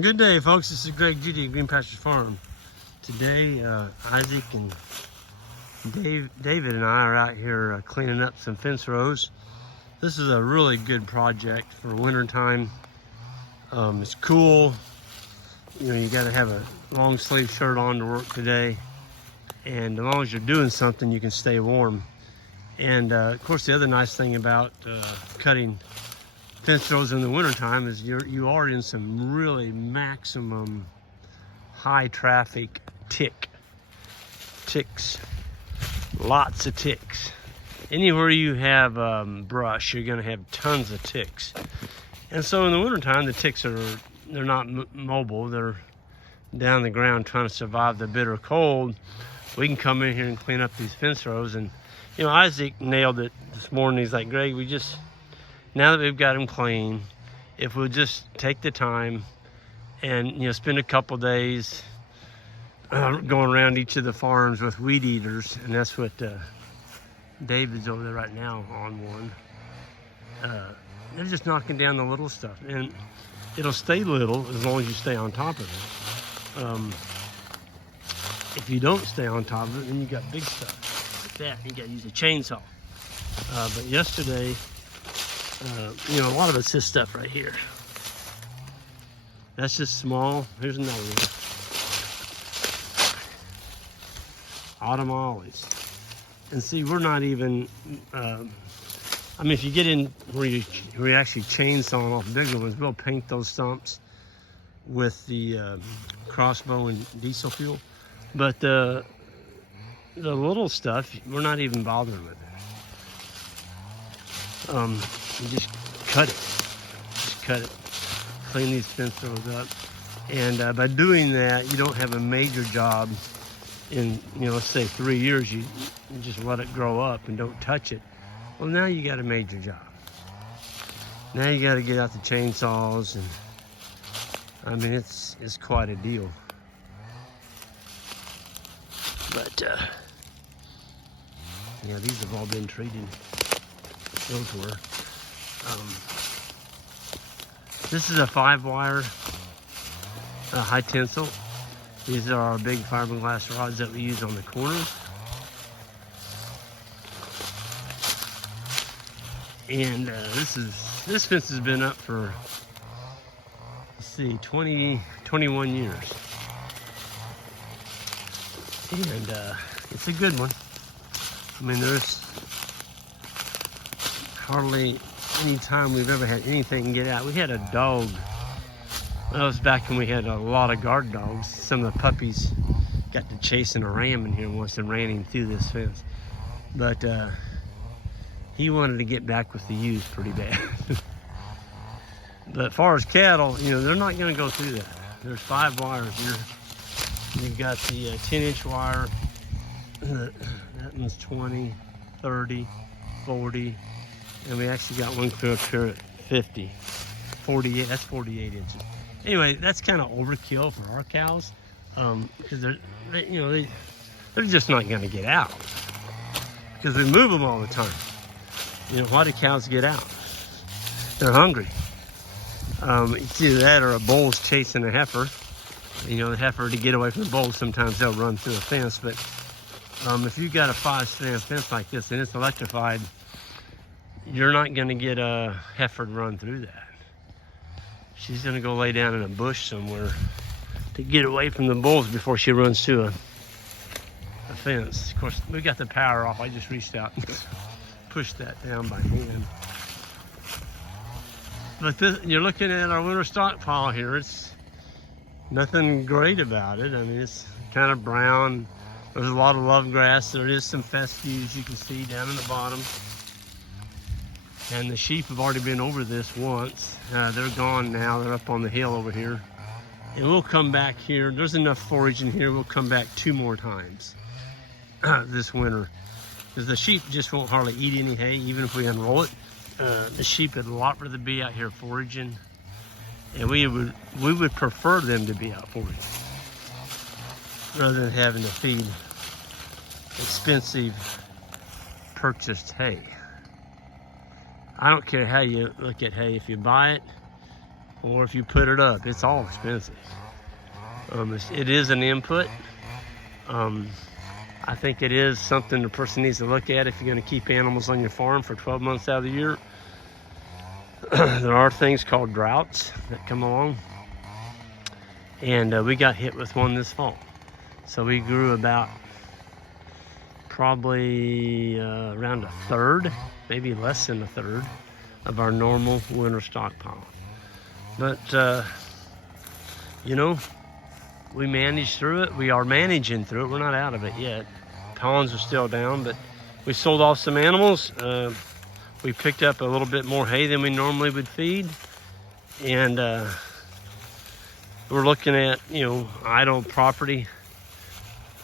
Good day, folks. This is Greg Judy at Green Pastures Farm. Today, Isaac and David and I are out here cleaning up some fence rows. This is a really good project for winter time. It's cool. You know, you got to have a long sleeve shirt on to work today, and as long as you're doing something, you can stay warm. And of course, the other nice thing about cutting fence rows in the wintertime is you are in some really maximum high traffic ticks, lots of ticks. Anywhere you have brush, you're going to have tons of ticks. And so in the wintertime, the ticks they're not mobile. They're down the ground trying to survive the bitter cold. We can come in here and clean up these fence rows. And you know, Isaac nailed it this morning. He's like, Greg, now that we've got them clean, if we'll just take the time and spend a couple days going around each of the farms with weed eaters, and that's what David's over there right now on one. They're just knocking down the little stuff, and it'll stay little as long as you stay on top of it. If you don't stay on top of it, then you got big stuff like that. You got to use a chainsaw. But yesterday, a lot of it's this stuff right here. That's just small. Here's another one. Autumn olives. And see, we're not even, if you get in where you actually chainsaw off bigger ones, we'll paint those stumps with the crossbow and diesel fuel. But the little stuff, we're not even bothering with it. You just cut it. Clean these fence rows up. And by doing that, you don't have a major job in, let's say 3 years, you just let it grow up and don't touch it. Well, now you got a major job. Now you got to get out the chainsaws, and it's quite a deal. But these have all been treated. Those were. This is a 5-wire high tensile. These are our big fiberglass rods that we use on the corners. And this fence has been up for, 21 years. And it's a good one. There's hardly any time we've ever had anything get out. We had a dog. That was back when we had a lot of guard dogs. Some of the puppies got to chasing a ram in here once and ran him through this fence. But he wanted to get back with the ewes pretty bad. But as far as cattle, they're not going to go through that. There's 5 wires here. You've got the 10-inch wire. That one's 20, 30, 40. And we actually got one clear up here at 50. 48, that's 48 inches. Anyway, that's kind of overkill for our cows. Because they're just not going to get out. Because we move them all the time. Why do cows get out? They're hungry. It's either that or a bull's chasing a heifer. The heifer, to get away from the bull, sometimes they'll run through a fence. But if you've got a 5-strand fence like this and it's electrified, you're not going to get a heifer to run through that. She's going to go lay down in a bush somewhere to get away from the bulls before she runs through a fence. Of course, we got the power off. I just reached out and pushed that down by hand. But you're looking at our winter stockpile here. It's nothing great about it. It's kind of brown. There's a lot of love grass. There is some fescues you can see down in the bottom. And the sheep have already been over this once. They're gone now. They're up on the hill over here. And we'll come back here. There's enough forage in here. We'll come back 2 more times this winter. Because the sheep just won't hardly eat any hay, even if we unroll it. The sheep would a lot rather be out here foraging. And we would prefer them to be out foraging rather than having to feed expensive purchased hay. I don't care how you look at hay. If you buy it or if you put it up. It's all expensive. It is an input. I think it is something the person needs to look at if you're going to keep animals on your farm for 12 months out of the year. There are things called droughts that come along, and we got hit with one this fall. So we grew about probably around a third, maybe less than a third of our normal winter stockpile. But you know, we managed through it. We are managing through it. We're not out of it yet. Ponds are still down, but we sold off some animals. We picked up a little bit more hay than we normally would feed, and we're looking at, you know, idle property.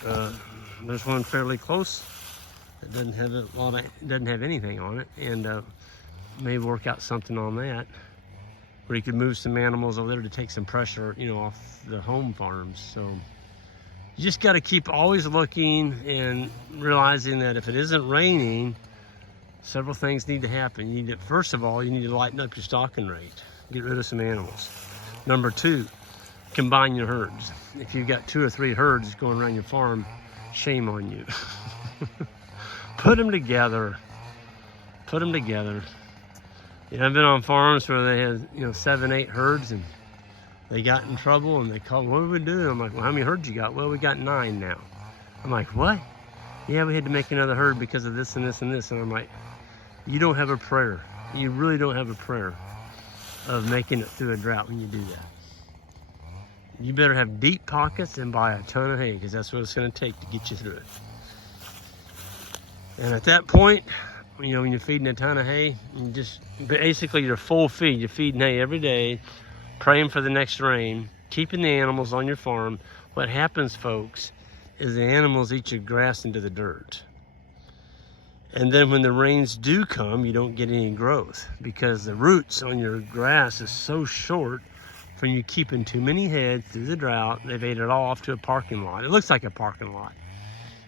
There's one fairly close that doesn't have anything on it, and may work out something on that, where you could move some animals over there to take some pressure, you know, off the home farms. So you just got to keep always looking and realizing that if it isn't raining, several things need to happen. You need to, first of all, you need to lighten up your stocking rate. Get rid of some animals. Number two, combine your herds. If you've got 2 or 3 herds going around your farm, shame on you. Put them together. Put them together. You know, I've been on farms where they had, you know, 7, 8 herds, and they got in trouble, and they called, what do we do? And I'm like, well, how many herds you got? Well, we got 9 now. I'm like, what? Yeah, we had to make another herd because of this and this and this. And I'm like, you don't have a prayer. You really don't have a prayer of making it through a drought when you do that. You better have deep pockets and buy a ton of hay, because that's what it's going to take to get you through it. And at that point, you know, when you're feeding a ton of hay, you just basically you're full feed. You're feeding hay every day, praying for the next rain, keeping the animals on your farm. What happens, folks, is the animals eat your grass into the dirt. And then when the rains do come, you don't get any growth, because the roots on your grass is so short from you keeping too many heads through the drought. They've ate it all off to a parking lot. It looks like a parking lot.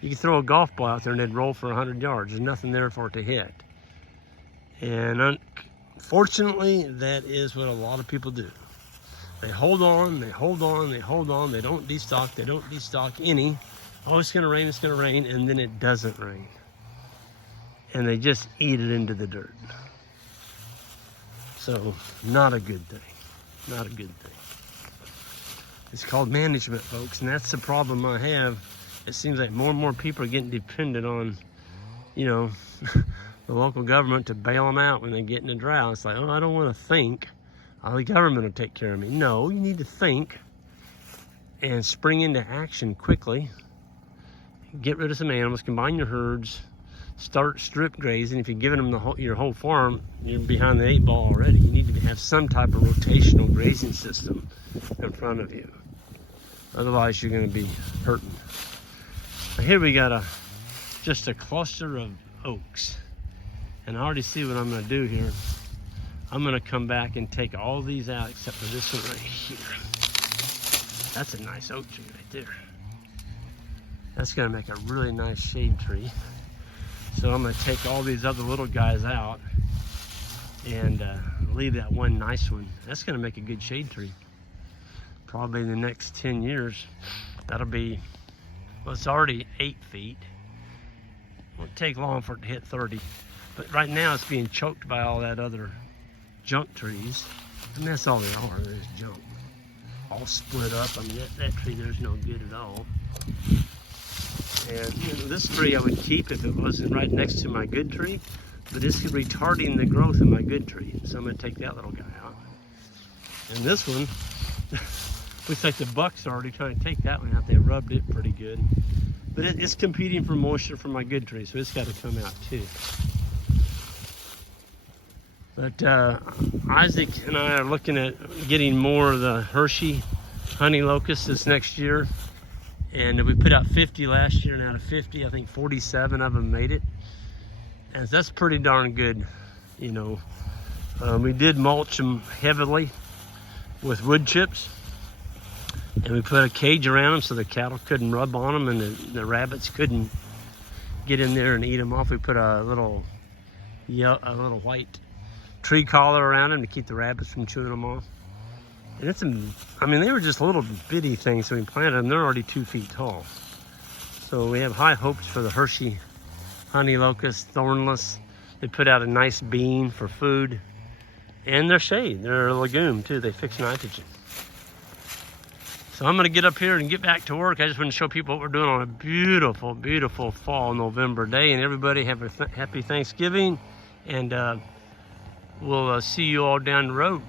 You can throw a golf ball out there and it'd roll for 100 yards. There's nothing there for it to hit. And unfortunately, that is what a lot of people do. They hold on, they hold on, they hold on. They don't destock, they don't destock any. Oh, it's gonna rain, and then it doesn't rain. And they just eat it into the dirt. So, not a good thing. Not a good thing. It's called management, folks, and that's the problem I have. It seems like more and more people are getting dependent on, you know, the local government to bail them out when they get in a drought. It's like, oh, I don't want to think. Oh, the government will take care of me. No, you need to think and spring into action quickly. Get rid of some animals, combine your herds, start strip grazing. If you're giving them your whole farm, you're behind the 8 ball already. You need to have some type of rotational grazing system in front of you. Otherwise, you're going to be hurting. Now here we got just a cluster of oaks. And I already see what I'm going to do here. I'm going to come back and take all these out except for this one right here. That's a nice oak tree right there. That's going to make a really nice shade tree. So I'm going to take all these other little guys out and leave that one nice one. That's going to make a good shade tree. Probably in the next 10 years, that'll be, well, it's already 8 feet. Won't take long for it to hit 30. But right now it's being choked by all that other junk trees. And that's all they are, there's junk. All split up. I mean, that tree there's no good at all. And you know, this tree I would keep if it wasn't right next to my good tree, but it's retarding the growth of my good tree. So I'm going to take that little guy out. And this one, looks like the buck's already trying to take that one out. They rubbed it pretty good. But it's competing for moisture from my good tree, so it's got to come out too. But Isaac and I are looking at getting more of the Hershey honey locusts this next year. And we put out 50 last year, and out of 50, I think 47 of them made it. And that's pretty darn good, you know. We did mulch them heavily with wood chips. And we put a cage around them so the cattle couldn't rub on them and the rabbits couldn't get in there and eat them off. We put a little white tree collar around them to keep the rabbits from chewing them off. And it's, I mean, they were just little bitty things when we planted them. They're already 2 feet tall. So we have high hopes for the Hershey honey locust, thornless. They put out a nice bean for food. And they're shade. They're a legume too. They fix nitrogen. So I'm going to get up here and get back to work. I just want to show people what we're doing on a beautiful, beautiful fall November day. And everybody have a happy Thanksgiving. And we'll see you all down the road.